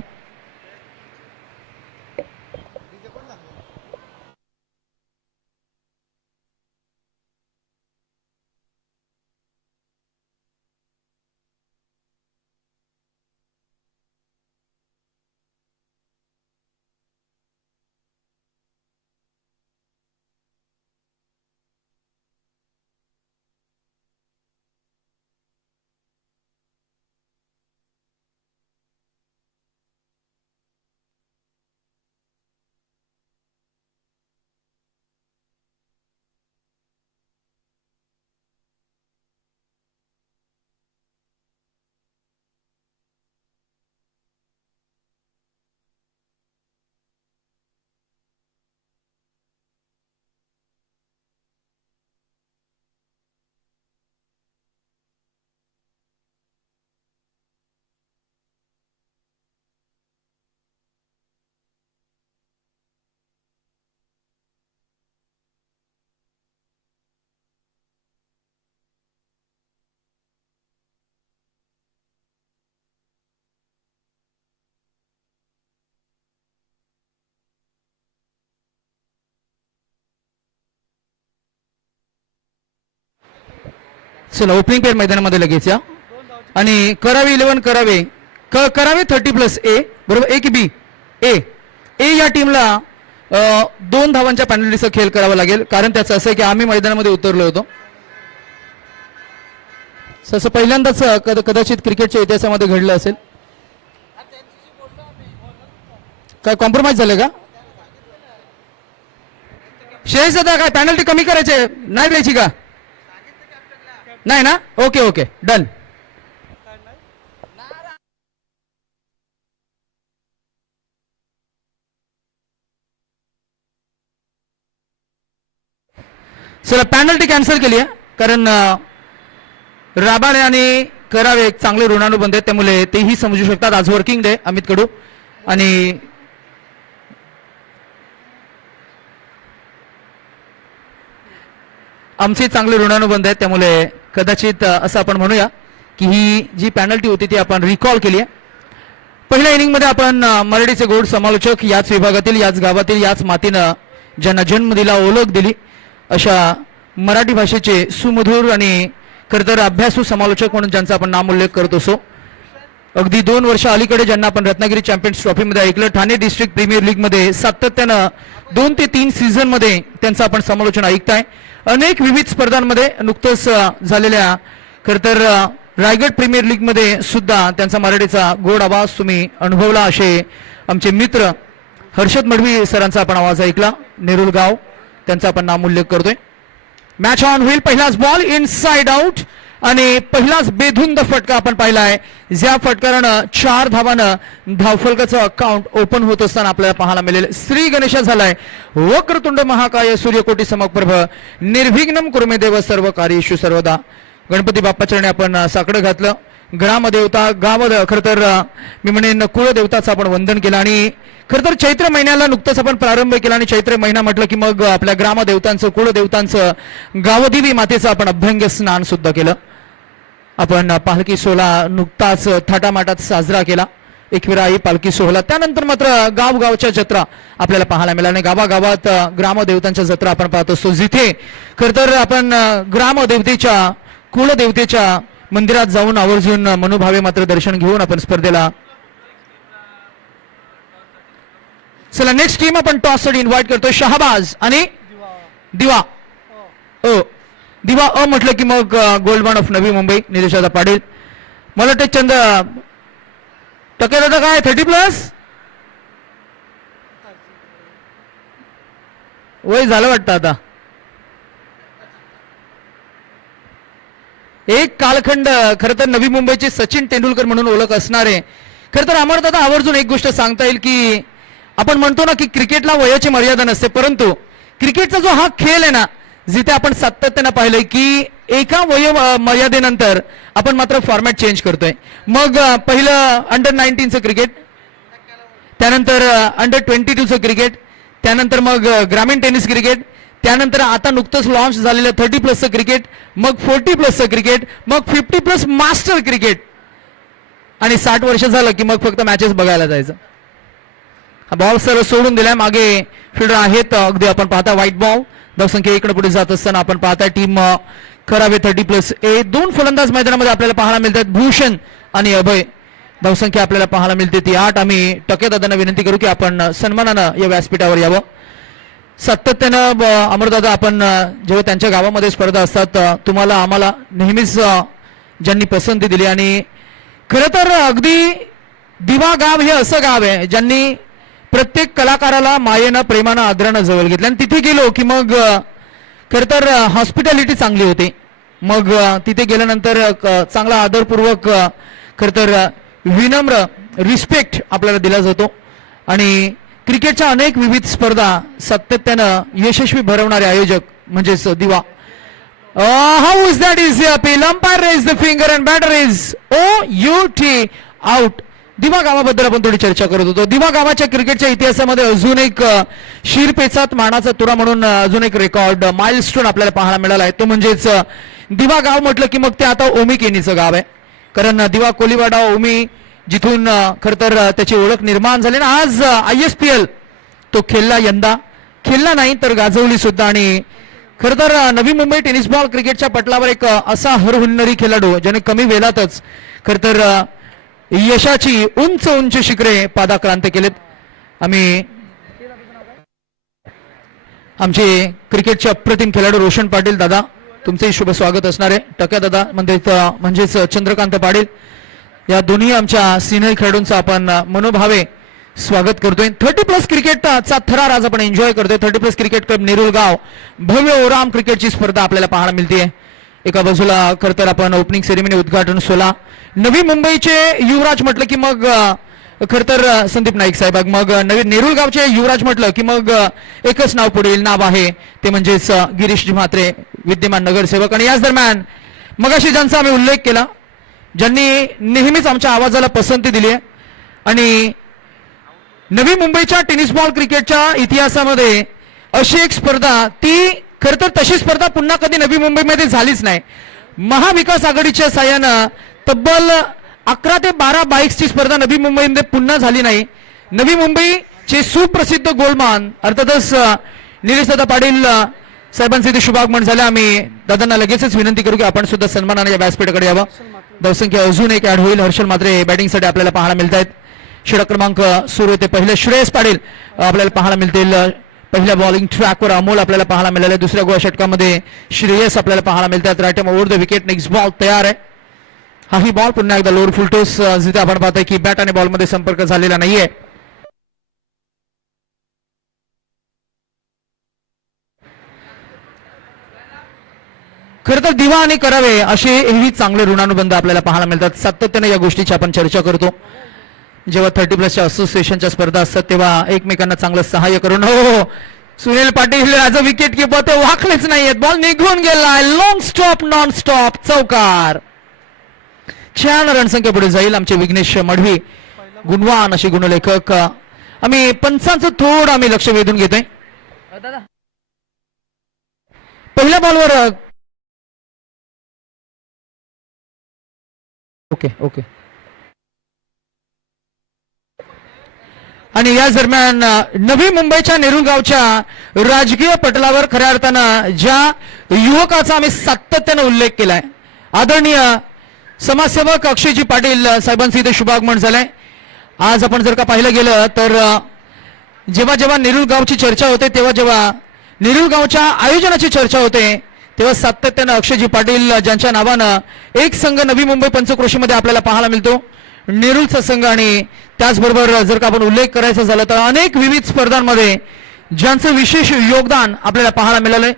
चला ओपनिंग पेअर मैदानामध्ये लगेच या आणि करावे 11 करावे 30+ ए बरोबर. ए की बी? ए या टीमला 2 धावांच्या पेनल्टीचा खेळ करावा लागेल, कारण त्याचं असं आहे की आम्ही मैदानामध्ये उतरलो होतो. असं पहिल्यांदाच कदाचित क्रिकेटच्या इतिहासामध्ये घडलं असेल. काय कॉम्प्रोमाइज झालं का? श्रेयस दादा काय पेनल्टी कमी करायचे नाही द्यायची का? नाही ना? Okay okay done. चला पेनल्टी कॅन्सल केली आहे, कारण राबाणे आणि करावे एक चांगले ऋणानुबंध आहेत, त्यामुळे तेही समजू शकतात. आज वर्किंग डे अमित कडू आणि आमचे चांगले ऋणानुबंध आहेत, त्यामुळे कदाचित असं आपण म्हणूया की ही जी पेनल्टी होती ती आपण रिकॉल केली आहे. पहिल्या इनिंगमध्ये आपण मराठीचे गोड समालोचक, याच विभागातील, याच गावातील, याच मातीनं ज्यांना जन्म दिला, ओळख दिली, अशा मराठी भाषेचे सुमधुर आणि खरंतर अभ्यासू समालोचक म्हणून ज्यांचा आपण नामोल्लेख करत असो, अगदी 2 वर्ष अलीकडे ज्यांना आपण रत्नागिरी चॅम्पियन्स ट्रॉफीमध्ये ऐकलं, ठाणे डिस्ट्रिक्ट प्रीमियर लीगमध्ये सातत्यानं 2 ते 3 सीझनमध्ये त्यांचं आपण समालोचन ऐकताय. अनेक विविध स्पर्धांमध्ये नुकतंच झालेल्या खरंतर रायगड प्रीमियर लीगमध्ये सुद्धा त्यांचा मराठीचा गोड आवाज तुम्ही अनुभवला. असे आमचे मित्र हर्षद मडवी सरांचा आपण आवाज ऐकला, नेरुल गाव, त्यांचा आपण नामोल्लेख करतोय. मॅच ऑन होईल. पहिलाच बॉल इनसाइड आउट आणि पहिलाच बेधुंद फटका आपण पाहिलाय, ज्या फटकारानं 4 धावानं धावफलकाचं अकाउंट ओपन होत असताना आपल्याला पाहायला मिळेल. श्री गणेशा झालाय. वक्रतुंड महाकाय सूर्यकोटी समप्रभ निर्विघ्नम कुर्मे देव सर्व कार्येषु सर्वदा. गणपती बाप्पाचरणी आपण साकडं घातलं. ग्रामदेवता गाव खरं तर मी म्हणेन कुळदेवताचं आपण वंदन केलं आणि खरं तर चैत्र महिन्याला नुकतंच आपण प्रारंभ केला आणि चैत्र महिना म्हटलं की मग आपल्या ग्रामदेवतांचं, कुळदेवतांचं, गावदेवी मातेचं आपण अभ्यंग स्नान सुद्धा केलं. आपण पालखी सोहळा नुकताच थाटामाटात साजरा केला, 21वी पालखी सोहळा. त्यानंतर मात्र गावगावच्या जत्रा आपल्याला पाहायला मिळाल्या आणि गावागावात ग्रामदेवतांच्या जत्रा आपण पाहत असतो, जिथे खरं तर आपण ग्रामदेवतेच्या, कुलदेवतेच्या मंदिरात जाऊन आवर्जून मनोभावे मात्र दर्शन घेऊन आपण स्पर्धेला. चला नेक्स्ट टीम आपण टॉस साठी इन्व्हाइट करतो. शहाबाज आणि दिवा. दिवा म्हटलं की मग गोल्डमॅन ऑफ नवी मुंबई निलेशदा पाटील. मला वाटतं चंद टक्के दादा काय 30+ वय झालं वाटतं आता. एक कालखंड खरं तर नवी मुंबईचे सचिन तेंडुलकर म्हणून ओळख असणारे खरं तर आम्हाला दादा आवर्जून एक गोष्ट सांगता येईल की आपण म्हणतो ना की क्रिकेटला वयाची मर्यादा नसते, परंतु क्रिकेटचा जो हा खेळ आहे ना जिथे आपण सातत्यानं पाहिलंय की एका मर्यादेनंतर आपण मात्र फॉर्मॅट चेंज करतोय. मग पहिलं अंडर 19चं क्रिकेट, त्यानंतर अंडर 22चं क्रिकेट, त्यानंतर मग ग्रामीण टेनिस क्रिकेट, त्यानंतर आता नुकतंच लॉन्च झालेलं 30+ क्रिकेट, मग 40+ क्रिकेट, मग 50+ मास्टर क्रिकेट आणि 60 वर्ष झालं की मग फक्त मॅचेस बघायला जायचं. हा बॉल सर सोडून दिलाय, मागे फिल्डर आहेत अगदी आपण पाहता. व्हाईट बॉल, धावसंख्या इकडे पुढे जात असताना आपण पाहता टीम करावे 30+A. दोन फलंदाज मैदानामध्ये आपल्याला पाहायला मिळतात, भूषण आणि अभय. धावसंख्या आपल्याला पाहायला मिळते ती 8. आम्ही टकेदादांना विनंती करू की आपण सन्मानानं या व्यासपीठावर यावं. सातत्यानं अमरदादा, आपण जेव्हा त्यांच्या गावामध्ये स्पर्धा असतात तुम्हाला आम्हाला नेहमीच ज्यांनी पसंती दिली, आणि खरं तर अगदी दिवा गाव हे असं गाव आहे ज्यांनी प्रत्येक कलाकाराला मायेनं, प्रेमानं, आदरानं जवळ घेतलं. आणि तिथे गेलो की मग खरं तर हॉस्पिटॅलिटी चांगली होती. मग तिथे गेल्यानंतर चांगला आदरपूर्वक खरं तर विनम्र रिस्पेक्ट आपल्याला दिला जातो. आणि क्रिकेटच्या अनेक विविध स्पर्धा सातत्यानं यशस्वी भरवणारे आयोजक म्हणजेच Diva. How is that is appeal, umpire raise the finger and batter is OUT out. Diva गावाबद्दल आपण थोडी चर्चा करत होतो. दिवा गावाच्या क्रिकेटच्या इतिहासामध्ये अजून एक शिरपेचात मानाचा तुरा म्हणून अजून एक रेकॉर्ड माइलस्टोन आपल्याला पाहायला मिळाला आहे. तो म्हणजेच दिवा गाव म्हटलं की मग ते आता ओमी केनीचं गाव आहे. कारण दिवा कोलीवाडा ओमी जिथून खर तर त्याची ओळख निर्माण झाली ना. आज ISPL तो खेळला, यंदा खेळला नाही तर गाजवली सुद्धा. आणि खर तर नवी मुंबई टेनिस बॉल क्रिकेटच्या पटलावर एक असा हरहुन्नरी खेळाडू ज्याने कमी वेळातच खर तर यशाची उंच उंच शिखरे पादाक्रांत केलेत. आम्ही आमचे क्रिकेटचे अप्रतिम खेळाडू रोशन पाटील दादा, तुमचंही शुभ स्वागत असणार आहे. टक्या दादा म्हणजेच चंद्रकांत पाटील, या दोन्ही आमच्या सिनियर खेळाडूंचं आपण मनोभावे स्वागत करतोय. 30+ क्रिकेटचा थरार आज आपण एन्जॉय करतोय. 30+ क्रिकेट क्लब नेरुल गाव भव्य ओराम क्रिकेटची स्पर्धा आपल्याला पाहायला मिळते. एका बाजूला खरं तर आपण ओपनिंग सेरेमनी उद्घाटन सोहळा, नवी मुंबईचे युवराज म्हटलं की मग खरं तर संदीप नाईक साहेब, मग नवी नेरुल गावचे युवराज म्हटलं की मग एकच नाव पुढील नाव आहे ते म्हणजेच गिरीशजी म्हात्रे, विद्यमान नगरसेवक. आणि याच दरम्यान मगाशी ज्यांचा आम्ही उल्लेख केला, ज्यांनी नेहमीच आमच्या आवाजाला पसंती दिली आहे आणि नवी मुंबईच्या टेनिस बॉल क्रिकेटच्या इतिहासामध्ये अशी एक स्पर्धा, ती खरं तर तशी स्पर्धा पुन्हा कधी नवी मुंबईमध्ये झालीच नाही. महाविकास आघाडीच्या साह्यानं तब्बल 11 ते 12 बाईक्सची स्पर्धा नवी मुंबईमध्ये पुन्हा झाली नाही. नवी मुंबईचे सुप्रसिद्ध गोलमान अर्थातच निलेशदादा पाटील साहेबांचे इथे शुभागमन झाले. आम्ही दादांना लगेचच विनंती करू की आपण सुद्धा सन्मानाने या व्यासपीठाकडे यावं. धावसंख्या अजून एक ऍड होईल. हर्षल मात्रे बॅटिंगसाठी आपल्याला पाहायला मिळत आहेत. षटक क्रमांक सुरू होते. पहिले श्रेयस पाटील आपल्याला पाहायला मिळतील. पहिल्या बॉलिंग ट्रॅकवर अमोल आपल्याला पाहायला मिळाले. दुसऱ्या गोळा षटकामध्ये श्रेयस आपल्याला पाहायला मिळतात. Right over the wicket, next ball तयार आहे. हाही बॉल पुन्हा एकदा लोअर फुलटोस, जिथे आपण पाहतोय की बॅट आणि बॉलमध्ये संपर्क झालेला नाहीये. खरं तर दिवा आणि करावे असे ही चांगले ऋणानुबंध आपल्याला पाहायला मिळतात. सातत्याने या गोष्टीची आपण चर्चा करतो. जेव्हा 30+ असोसिएशनच्या स्पर्धा असतात तेव्हा एकमेकांना चांगलं सहाय्य करून. हो, Sunil Patil as a wicket keeper ते वाकलेच नाहीयेत. बॉल निघून गेलाय. लॉंग स्टॉप, नॉन स्टॉप, चौकार. 6 रणसंख्या पुढे जाईल. आमचे विघ्नेश मढवी गुणवान असे गुणलेखक. आम्ही पंचांचं थोडं आम्ही लक्ष वेधून घेतोय. पहिल्या बॉलवर ओके. आणि या दरम्यान नवी मुंबईच्या नेरुल गावच्या राजकीय पटलावर खऱ्या अर्थानं ज्या युवकाचा आम्ही सातत्यानं उल्लेख केलाय, आदरणीय समाजसेवक अक्षयजी पाटील साहेबांचं इथे शुभागमन झालंय. आज आपण जर का पाहिलं गेलं तर जेव्हा जेव्हा नेरुल गावची चर्चा होते, तेव्हा जेव्हा नेरुल गावच्या आयोजनाची चर्चा होते, तेव्हा सातत्यानं अक्षयजी पाटील ज्यांच्या नावानं एक संघ नवी मुंबई पंचक्रोशीमध्ये आपल्याला पाहायला मिळतो, नेरुलचा संघ. आणि त्याचबरोबर जर का आपण उल्लेख करायचा झाला तर अनेक विविध स्पर्धांमध्ये ज्यांचं विशेष योगदान आपल्याला पाहायला मिळालंय.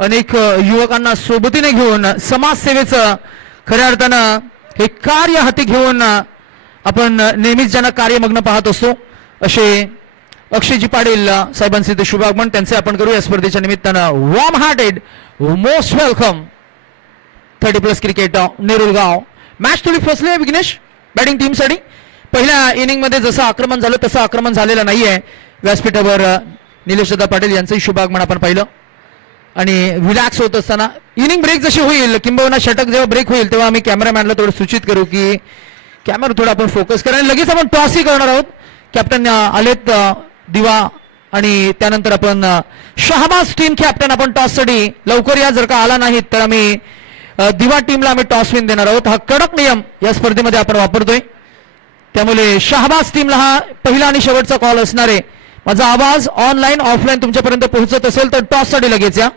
अनेक युवकांना सोबतीने घेऊन समाजसेवेचं खऱ्या अर्थानं हे कार्य हाती घेऊन आपण नेहमीच ज्यांना कार्यमग्न पाहत असतो, असे अक्षयजी पाटील साहेबांचे ते शुभागमन त्यांचे आपण करूया स्पर्धेच्या निमित्तानं warm hearted most welcome 30+ cricket Nerulgaon. Match थोडी फसली आहे विघ्नेश बॅटिंग टीमसाठी. पहिल्या इनिंग मध्ये जसं आक्रमण झालं तसं आक्रमण झालेलं नाहीये. व्यासपीठावर निलेश दादा पाटील यांचंही शुभागमन आपण पाहिलं आणि रिलॅक्स होत असताना इनिंग ब्रेक जशी होईल किंबहुना षटक जेव्हा ब्रेक होईल तेव्हा आम्ही कॅमेरामॅनला थोडं सूचित करू की कॅमेरा थोडा आपण फोकस करा आणि लगेच आपण टॉसही करणार आहोत. कॅप्टन आलेत दिवा आणि त्यानंतर आपण शहाबाज टीम कॅप्टन आपण टॉससाठी लवकर या. जर का आला नाहीत तर आम्ही दिवा टीमला आम्ही टॉस विन देणार आहोत. हा कडक नियम या स्पर्धेमध्ये आपण वापरतोय त्यामुळे शहाबाज टीमला हा पहिला आणि शेवटचा कॉल असणार आहे. माझा आवाज ऑनलाईन ऑफलाईन तुमच्यापर्यंत पोहोचत असेल तर टॉससाठी लगेच या.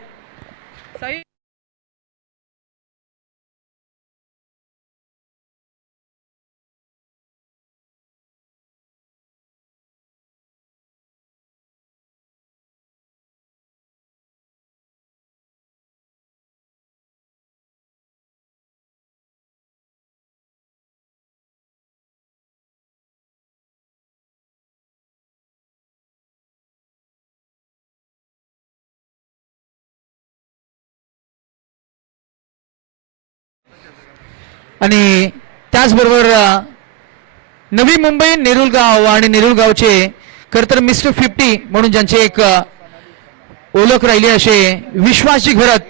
आणि त्याचबरोबर नवी मुंबई नेरुलगाव आणि नेरुलगावचे खरं तर मिस्टर 50 म्हणून ज्यांची एक ओळख राहिली असे विश्वासजी घरत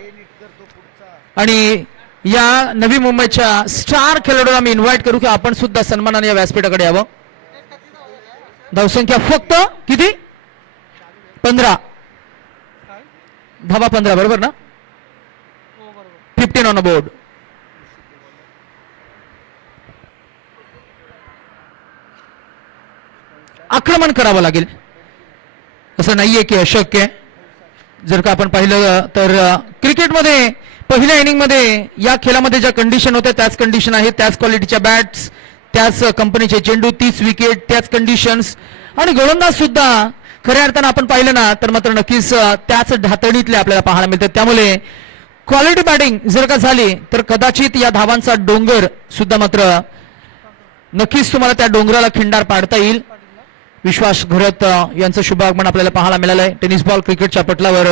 आणि या नवी मुंबईच्या स्टार खेळाडूला मी इन्व्हाइट करू की आपण सुद्धा सन्मानाने या व्यासपीठाकडे यावं. धावसंख्या फक्त किती 15 धावा 15 बरोबर ना 15 ऑन अ बोर्ड. आक्रमण करावं लागेल असं नाहीये की अशक्य आहे. जर का आपण पाहिलं तर क्रिकेटमध्ये पहिल्या इनिंगमध्ये या खेळामध्ये ज्या कंडिशन होत्या त्याच कंडिशन आहेत. त्याच क्वालिटीच्या बॅट्स त्याच कंपनीचे चेंडू 30 विकेट त्याच कंडिशन्स आणि गोलंदाज सुद्धा खऱ्या अर्थानं आपण पाहिलं ना तर मात्र नक्कीच त्याच ढातडीतले आपल्याला पाहायला मिळतात. त्यामुळे क्वालिटी बॅटिंग जर का झाली तर कदाचित या धावांचा डोंगर सुद्धा मात्र नक्कीच तुम्हाला त्या डोंगराला खिंडार पाडता येईल. विश्वास घरत यांचं शुभागमन आपल्याला पाहायला मिळालं आहे. टेनिस बॉल क्रिकेटच्या पटलावर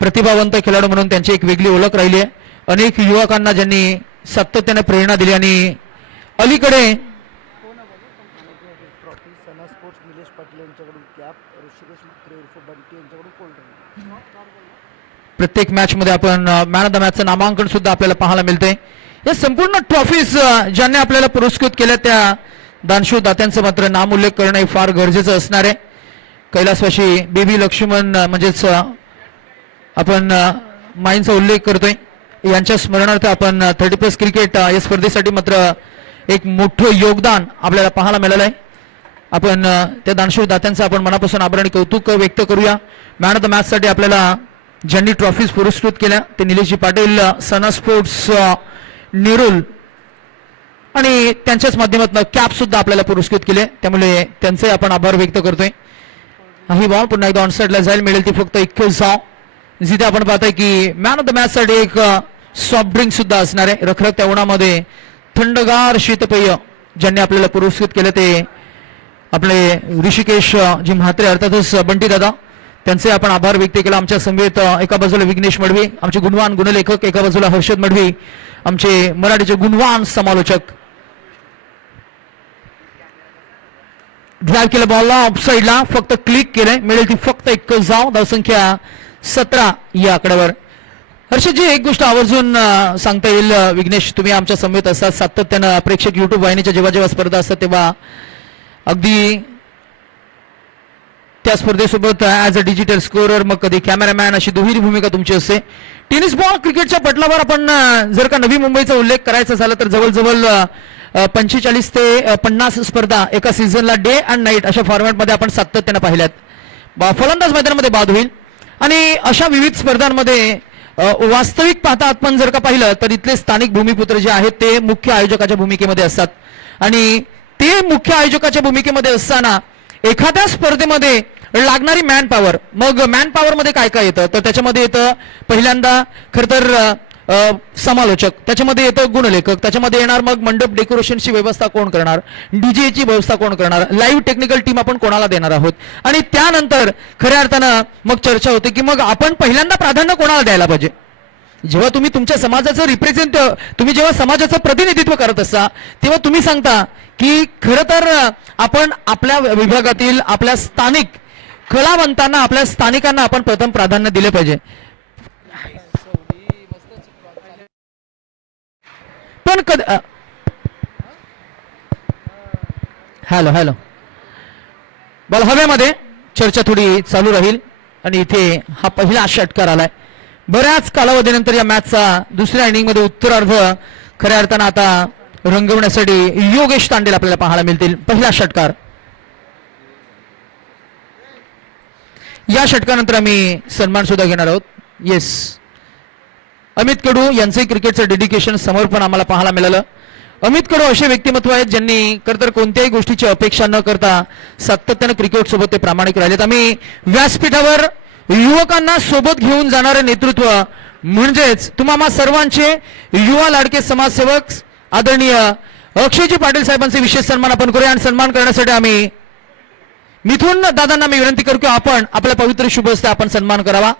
प्रतिभावंत खेळाडू म्हणून त्यांची एक वेगळी ओळख राहिली आहे. अनेक युवकांना ज्यांनी सातत्याने प्रेरणा दिली आणि अलीकडे प्रत्येक मॅच मध्ये आपण मॅन ऑफ द मॅचचं नामांकन सुद्धा आपल्याला पाहायला मिळते. या संपूर्ण ट्रॉफीज ज्यांनी आपल्याला पुरस्कृत केल्या त्या दानशूर दात्यांचं मात्र नामोल्लेख करणं फार गरजेचं असणार आहे. कैलासवासी बेबी लक्ष्मण म्हणजेच आपण माईंचा उल्लेख करतोय यांच्या स्मरणार्थ आपण 30+ क्रिकेट या स्पर्धेसाठी मात्र एक मोठं योगदान आपल्याला पाहायला मिळालं आहे. आपण त्या दानशूर दात्यांचा आपण मनापासून आभार आणि कौतुक व्यक्त करूया. मॅन ऑफ द मॅच साठी आपल्याला ज्यांनी ट्रॉफीज पुरस्कृत केल्या ते निलेशजी पाटील सना स्पोर्ट्स नेरुल आणि त्यांच्याच माध्यमातून कॅप सुद्धा आपल्याला पुरस्कृत केले त्यामुळे त्यांचे आपण आभार व्यक्त करतोय. ही बॉल पुन्हा एकदा ऑनसाइडला जाईल मिळेल ती फक्त 21 धाव. जिथे आपण पाहताय की मॅन ऑफ द मॅच साठी एक सॉफ्ट ड्रिंक सुद्धा असणार आहे. रखरखत्या उन्हामध्ये थंडगार शीतपेय ज्यांनी आपल्याला पुरस्कृत केले ते आपले ऋषिकेश जी म्हात्रे अर्थातच बंटी दादा त्यांचे आपण आभार व्यक्त केला. आमच्या समवेत एका बाजूला विघ्नेश मडवी आमचे गुणवान गुणलेखक एका बाजूला हर्षद मडवी आमचे मराठीचे गुणवान समालोचक. ड्राईव्ह केलं बॉलला ऑफसाईडला फक्त क्लिक केलंय मिळेल ती फक्त 21 धाव. धावसंख्या 17 या आकड्यावर. हर्षदजी एक गोष्ट आवर्जून सांगता येईल विघ्नेश तुम्ही आमच्या समवेत असतात सातत्यानं प्रेक्षक युट्यूब वाहिनीच्या जेव्हा जेव्हा स्पर्धा असतात तेव्हा अगदी त्या स्पर्धेसोबत ऍज अ डिजिटल स्कोरर मग कधी कॅमेरामॅन अशी दुहेरी भूमिका तुमची असते. टेनिस बॉल क्रिकेटच्या पटलावर आपण जर का नवी मुंबईचा उल्लेख करायचा झाला तर जवळजवळ 45 ते 50 स्पर्धा एका सीझनला डे अँड नाईट अशा फॉर्मॅटमध्ये आपण सातत्यानं पाहिल्यात. फलंदाज मैदानामध्ये बाद होईल आणि अशा विविध स्पर्धांमध्ये वास्तविक पाहता आपण जर का पाहिलं तर इथले स्थानिक भूमिपुत्र जे आहेत ते मुख्य आयोजकाच्या भूमिकेमध्ये असतात आणि ते मुख्य आयोजकाच्या भूमिकेमध्ये असताना एखाद्या स्पर्धेमध्ये लागणारी मॅन पॉवर मग मॅन पॉवर मध्ये काय काय येतं तर त्याच्यामध्ये येतं पहिल्यांदा खरं तर समालोचक, त्याच्यामध्ये येतं गुणलेखक, त्याच्यामध्ये येणार मग मंडप डेकोरेशनची व्यवस्था कोण करणार, डीजेची व्यवस्था कोण करणार, लाईव्ह टेक्निकल टीम आपण कोणाला देणार आहोत, आणि त्यानंतर खऱ्या अर्थानं मग चर्चा होते की मग आपण पहिल्यांदा प्राधान्य कोणाला द्यायला पाहिजे. जेव्हा तुम्ही तुमच्या समाजाचं तुम्ही जेव्हा समाजाचं प्रतिनिधित्व करत असता तेव्हा तुम्ही सांगता की खरं तर आपण आपल्या विभागातील आपल्या स्थानिक कलावंतांना, आपल्या स्थानिकांना आपण प्रथम प्राधान्य दिले पाहिजे. पण हॅलो बॉल हवेमध्ये, चर्चा थोडी चालू राहील आणि इथे हा पहिला षटकार आलाय. बऱ्याच कालावधीनंतर या मॅचचा दुसऱ्या इनिंग मध्ये उत्तरार्ध खऱ्या अर्थानं आता रंगवण्यासाठी योगेश तांडेल आपल्याला पाहायला मिळतील. पहिला षटकार. या षटकानंतर आम्ही सन्मान सुद्धा घेणार आहोत. येस, अमित कडू यांचे क्रिकेटचं डेडिकेशन, समर्पण आम्हाला पाहायला मिळालं. अमित कडू असे व्यक्तिमत्व आहेत ज्यांनी खरंतर कोणत्याही गोष्टीची अपेक्षा न करता सातत्यानं क्रिकेट सोबत ते प्रामाणिक राहिलेत. आम्ही व्यासपीठावर युवकांना सोबत घेऊन जाणारे नेतृत्व म्हणजेच तुम्हा सर्वांचे युवा लाडके समाजसेवक आदरणीय अक्षयजी पाटील साहेबांचे विशेष सन्मान आपण करूया. आणि सन्मान करण्यासाठी आम्ही मिथुन दादांना मी विनंती करू की आपण आपल्या पवित्र शुभ हस्ते आपण सन्मान करावा.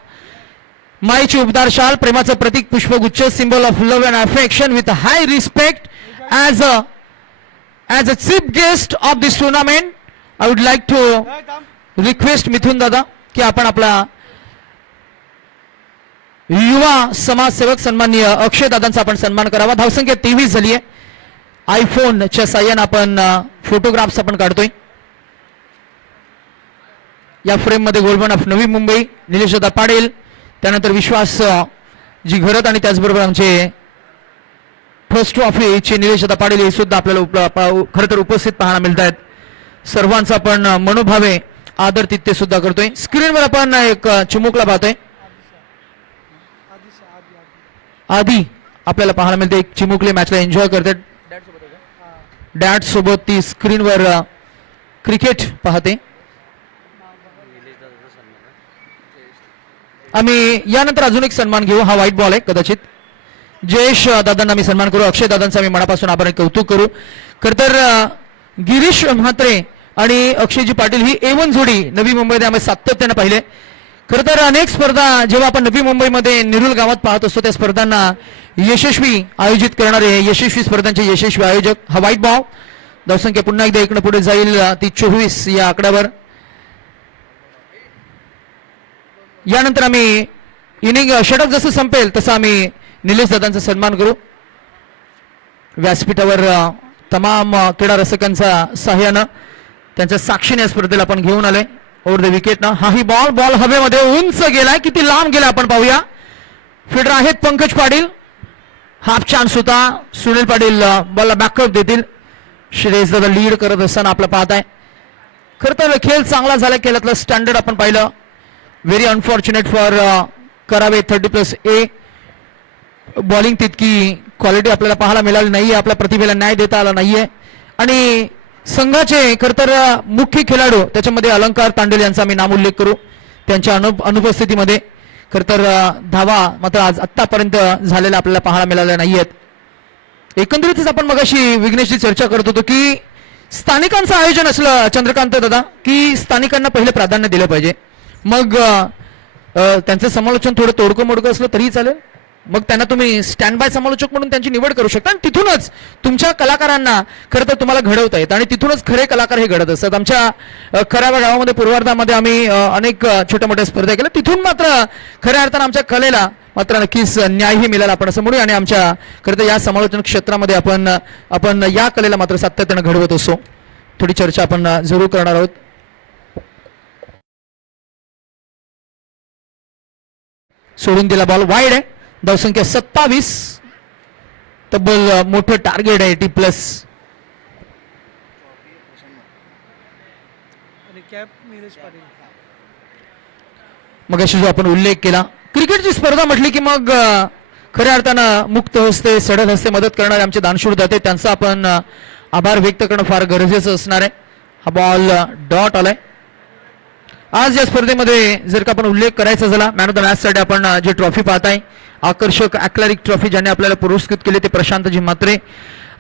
माईची उबदार शाल, प्रेमाचं प्रतीक पुष्पगुच्छ, symbol of love and affection with high respect as a chief guest of this tournament. I would like to request Mithun Dada की आपण आपला युवा समाजसेवक सन्माननीय अक्षय दादांचा आपण सन्मान करावा. धावसंख्या 23 झाली आहे. आयफोनच्या साह्यानं आपण फोटोग्राफ्स आपण काढतोय. या फ्रेम मध्ये गोल्डमन ऑफ नवी मुंबई निलेश दादा पाटील, त्यानंतर विश्वास जी घरत आणि त्याचबरोबर आमचे फर्स्ट ट्रॉफीचे निलेश दादा पाटील हे सुद्धा आपल्याला खरं तर उपस्थित पाहायला मिळत आहेत. सर्वांचा आपण मनोभावे आदर तिथे सुद्धा करतोय. स्क्रीनवर आपण एक चिमुकला पाहतोय. आधी आपल्याला पाहायला मिळते एक चिमुकली मॅचला एन्जॉय करते. डॅड सोबत ती स्क्रीनवर क्रिकेट पाहते. आम्ही यानंतर अजून एक सन्मान घेऊ. हा व्हाईट बॉल आहे कदाचित. जयेश दादांना मी सन्मान करू. अक्षय दादांचा मी मनापासून आभार कौतुक करू. खर तर गिरीश म्हात्रे आणि अक्षयजी पाटील ही A1 जोडी नवी मुंबईमध्ये आम्ही सातत्याने पाहिले. खरं तर अनेक स्पर्धा जेव्हा आपण नवी मुंबईमध्ये नेरुल गावात पाहत असतो त्या स्पर्धांना यशस्वी आयोजित करणारे यशस्वी स्पर्धांचे यशस्वी आयोजक. हा व्हाईट बॉल. धावसंख्या पुन्हा एकदा इकडे पुढे जाईल ती 24 या आकड्यावर. यानंतर आम्ही इनिंग षटक जसं संपेल तसं आम्ही निलेश दादांचा सन्मान करू. व्यासपीठावर तमाम क्रीडा रसिकांचा सहाय्यानं त्यांच्या साक्षीने स्पर्धेला आपण घेऊन आले. ओव्हर द विकेटनं हा ही बॉल हवेमध्ये उंच गेलाय. किती लांब गेला आपण पाहूया. फिल्डर आहेत पंकज पाटील. हाफ चान्स होता. सुनील पाटील बॉलला बॅकअप देतील. श्रेयस दादा लीड करत असताना आपलं पाहत आहे. खरं तर खेळ चांगला झाला. खेळातलं स्टँडर्ड आपण पाहिलं. व्हेरी अनफॉर्च्युनेट फॉर करावे 30+A. बॉलिंग तितकी क्वालिटी आपल्याला पाहायला मिळाली नाहीये. आपल्या प्रतिभेला न्याय देता आला नाहीये. आणि संघाचे खरं तर मुख्य खेळाडू त्याच्यामध्ये अलंकार तांडेल यांचा मी नामोल्लेख करू. त्यांच्या अनुपस्थितीमध्ये खरं तर धावा मात्र आज आत्तापर्यंत झालेल्या आपल्याला पाहायला मिळाल्या नाहीयेत. एकंदरीतच आपण मगाशी विघ्नेशची चर्चा करत होतो की स्थानिकांचं आयोजन असलं चंद्रकांत दादा की स्थानिकांना पहिले प्राधान्य दिलं पाहिजे. मग त्यांचं समालोचन थोडं तोडकं मोडकं असलं तरीही चालेल. मग त्यांना तुम्ही स्टँड बाय समालोचक म्हणून त्यांची निवड करू शकता. आणि तिथूनच तुमच्या कलाकारांना खरं तर तुम्हाला घडवता येतं आणि तिथूनच खरे कलाकार हे घडत असतात. आमच्या खराव्या गावामध्ये पूर्वार्धामध्ये आम्ही अनेक छोट्या मोठ्या स्पर्धा केल्या. तिथून मात्र खऱ्या अर्थानं आमच्या कलेला मात्र नक्कीच न्यायही मिळाला आपण असं म्हणूया. आणि आमच्या खरं तर या समालोचन क्षेत्रामध्ये आपण या कलेला मात्र सातत्यानं घडवत असतो. थोडी चर्चा आपण जरूर करणार आहोत. सोडून दिला बॉल वाईड आहे. धावसंख्या 27. तब्बल मोठं टार्गेट आहे 80+. मग अशी जो आपण उल्लेख केला क्रिकेटची स्पर्धा म्हटली की मग खऱ्या अर्थानं मुक्त हस्ते सडक हस्ते मदत करणारे आमचे दानशूर दाते त्यांचा आपण आभार व्यक्त करणं फार गरजेचं असणार आहे. हा बॉल डॉट आलाय. आज या स्पर्धेमध्ये जर का आपण उल्लेख करायचा झाला मॅन ऑफ द मॅच साठी आपण जे ट्रॉफी पाहताय आकर्षक ॲक्लॅरिक ट्रॉफी ज्यांनी आपल्याला पुरस्कृत केले ते प्रशांतजी म्हात्रे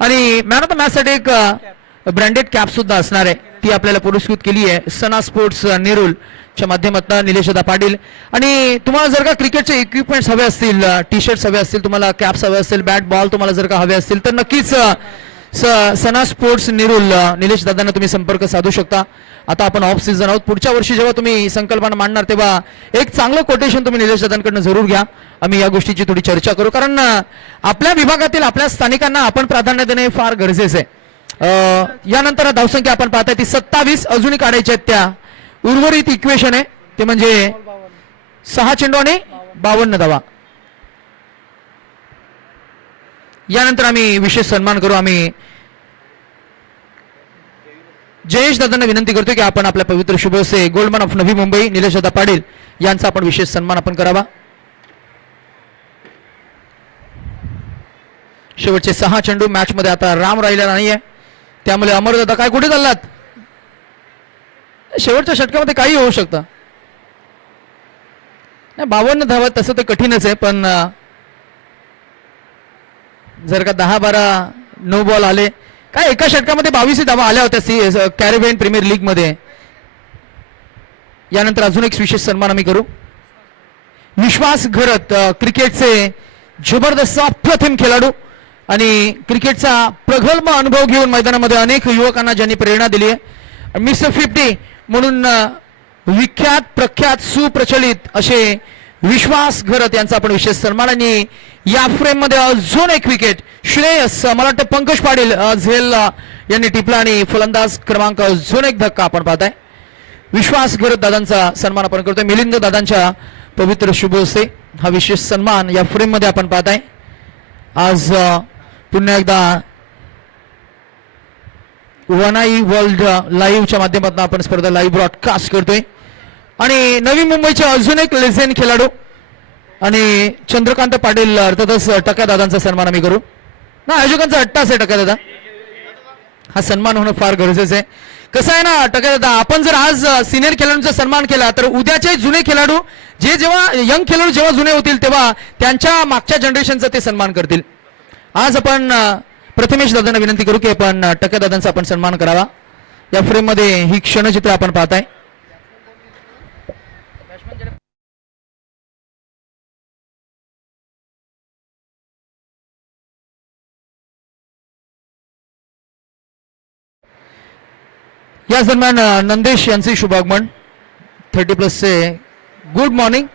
आणि मॅन ऑफ द मॅच साठी एक ब्रँडेड कॅप सुद्धा असणार आहे ती आपल्याला पुरस्कृत केली आहे सना स्पोर्ट्स नेरूल च्या माध्यमातून निलेशदा पाटील आणि तुम्हाला जर का क्रिकेटचे इक्विपमेंट्स हवे असतील टी शर्ट्स हवे असतील तुम्हाला कॅप्स हवे असतील बॅट बॉल तुम्हाला जर का हवे असतील तर नक्कीच सना स्पोर्ट्स नेरूल निलेश दादांना तुम्ही संपर्क साधू शकता आता आपण ऑफ सीझन आहोत पुढच्या वर्षी जेव्हा तुम्ही संकल्पना मांडणार तेव्हा एक चांगलं कोटेशन तुम्ही निलेश दादांकडून जरूर घ्या आम्ही या गोष्टीची थोडी चर्चा करू कारण आपल्या विभागातील आपल्या स्थानिकांना आपण प्राधान्य देणे फार गरजेचं आहे यानंतर धावसंख्या आपण पाहताय ती 27 अजूनही काढायची आहेत त्या उर्वरित इक्वेशन आहे ते म्हणजे 6 चेंडू आणि 52 धावा यानंतर आम्ही विशेष सन्मान करू आम्ही जयेश दादांना विनंती करतो की आपण आपल्या पवित्र शुभसे गोल्डमन ऑफ नवी मुंबई निलेश दादा पाटील यांचा आपण विशेष सन्मान आपण करावा शेवटचे 6 चेंडू मॅच मध्ये आता राम राहिला नाहीये त्यामुळे अमर दादा काय कुठे चाललात शेवटच्या षटकामध्ये काही होऊ शकतं 52 धावा तसं तर कठीणच आहे पण जर का 10-12 नो बॉल आले काय एका षटकामध्ये 22 धावा आल्या होत्या कॅरिबियन प्रीमियर लीग मध्ये यानंतर अजून एक विशेष सन्मान आम्ही करू विश्वास घरत क्रिकेटचे जबरदस्त अप्रतिम खेळाडू आणि क्रिकेटचा प्रगल्भ अनुभव घेऊन मैदानामध्ये अनेक युवकांना ज्यांनी प्रेरणा दिली आहे मिस्टर 50 म्हणून विख्यात प्रख्यात सुप्रचलित असे विश्वास घरत यांचा आपण विशेष सन्मान आणि या फ्रेम मध्ये अजून एक विकेट श्रेयस मला वाटतं पंकज पाटील झेल यांनी टिपला आणि फलंदाज क्रमांक अजून एक धक्का आपण पाहताय विश्वास घरत दादांचा सन्मान आपण करतोय मिलिंद दादांच्या पवित्र शुभ हस्ते हा विशेष सन्मान या फ्रेम मध्ये आपण पाहताय आज पुन्हा एकदा वनाई वर्ल्ड लाईव्हच्या माध्यमातून आपण स्पर्धा लाईव्ह ब्रॉडकास्ट करतोय आणि नवी मुंबईचे अजून एक लेजेंड खेळाडू आणि चंद्रकांत पाटील अर्थातच टक्या दादांचा सन्मान आम्ही करू ना आयोजकांचा अट्टास आहे टक्या दादा हा सन्मान होणं फार गरजेचं आहे कसं आहे ना टक्या दादा आपण जर आज सिनियर खेळाडूंचा सन्मान केला तर उद्याचे जुने खेळाडू जे जेव्हा यंग खेळाडू जेव्हा जुने होतील तेव्हा त्यांच्या मागच्या जनरेशनचा ते सन्मान करतील आज आपण प्रथमेश दादांना विनंती करू की आपण टक्या दादांचा आपण सन्मान करावा या फ्रेम मध्ये ही क्षणचित्र आपण पाहताय या दरम्यान नंदेश यांचे शुभागमन 30+ गुड मॉर्निंग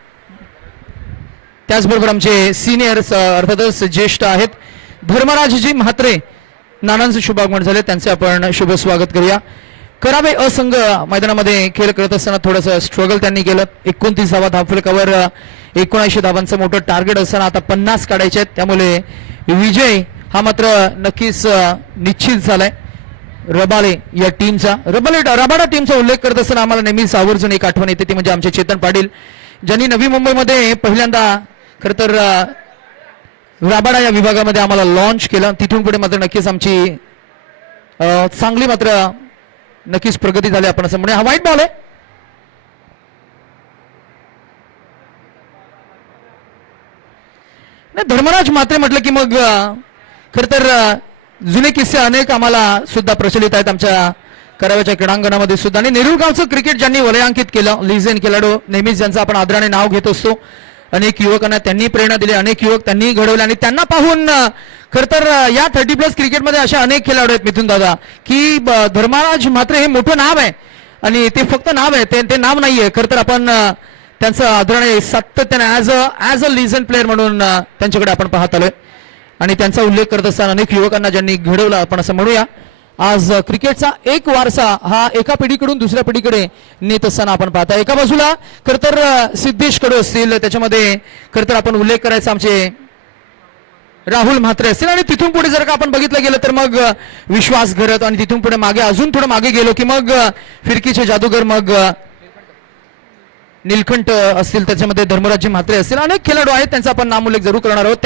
त्याचबरोबर आमचे सिनियर्स अर्थातच ज्येष्ठ आहेत धर्मराजजी म्हात्रे नानांचे शुभागमन झाले त्यांचे आपण शुभ स्वागत करूया करावे असंघ मैदानामध्ये खेळ करत असताना थोडंसं स्ट्रगल त्यांनी केलं 29 धावा धावफलकावर 79 धावांचं मोठं टार्गेट असताना आता 50 काढायचे आहेत त्यामुळे विजय हा मात्र नक्कीच निश्चित झालाय रबाले या टीमचा रबाडा टीमचा उल्लेख करत असताना आम्हाला नेहमीच आवर्जून एक आठवण येते ती म्हणजे आमचे चेतन पाटील ज्यांनी नवी मुंबईमध्ये पहिल्यांदा खरं तर राबाडा या विभागामध्ये आम्हाला लॉन्च केलं तिथून पुढे मात्र नक्कीच आमची चांगली मात्र नक्कीच प्रगती झाली आपण असं म्हणूया हा वाईट बॉल आहे धर्मराज म्हात्रे म्हटलं की मग खर तर जुने किस्से अनेक आम्हाला सुद्धा प्रचलित आहेत आमच्या कराव्याच्या क्रीडांगणामध्ये सुद्धा आणि नेरूळ गावचं क्रिकेट ज्यांनी वलयांकित केलं लिजेंड खेळाडू नेहमीच ज्यांचं आपण आदराने नाव घेत असतो अनेक युवकांना त्यांनी प्रेरणा दिली अनेक युवक त्यांनी घडवले आणि त्यांना पाहून खर तर या 30+ क्रिकेटमध्ये अशा अनेक खेळाडू आहेत मिथुन दादा की धर्मराज म्हात्रे हे मोठं नाव आहे आणि ते फक्त नाव आहे ते नाव नाहीये खर तर आपण त्यांचं आदराने सातत्याने ॲज अ लिजेंड प्लेअर म्हणून त्यांच्याकडे आपण पाहत आलोय आणि त्यांचा उल्लेख करत असताना अनेक युवकांना ज्यांनी घडवलं आपण असं म्हणूया आज क्रिकेटचा एक वारसा हा एका पिढीकडून दुसऱ्या पिढीकडे नेत असताना आपण पाहता एका बाजूला खर तर सिद्धेश कडू असतील त्याच्यामध्ये खर तर आपण उल्लेख करायचा आमचे राहुल म्हात्रे असतील आणि तिथून पुढे जर का आपण बघितलं गेलं तर मग विश्वास घरत आणि तिथून पुढे मागे अजून थोडं मागे गेलो की मग फिरकीचे जादूगर मग नीलकंठ असतील त्याच्यामध्ये धर्मराजजी म्हात्रे असतील अनेक खेळाडू आहेत त्यांचा आपण नामोल्लेख जरूर करणार आहोत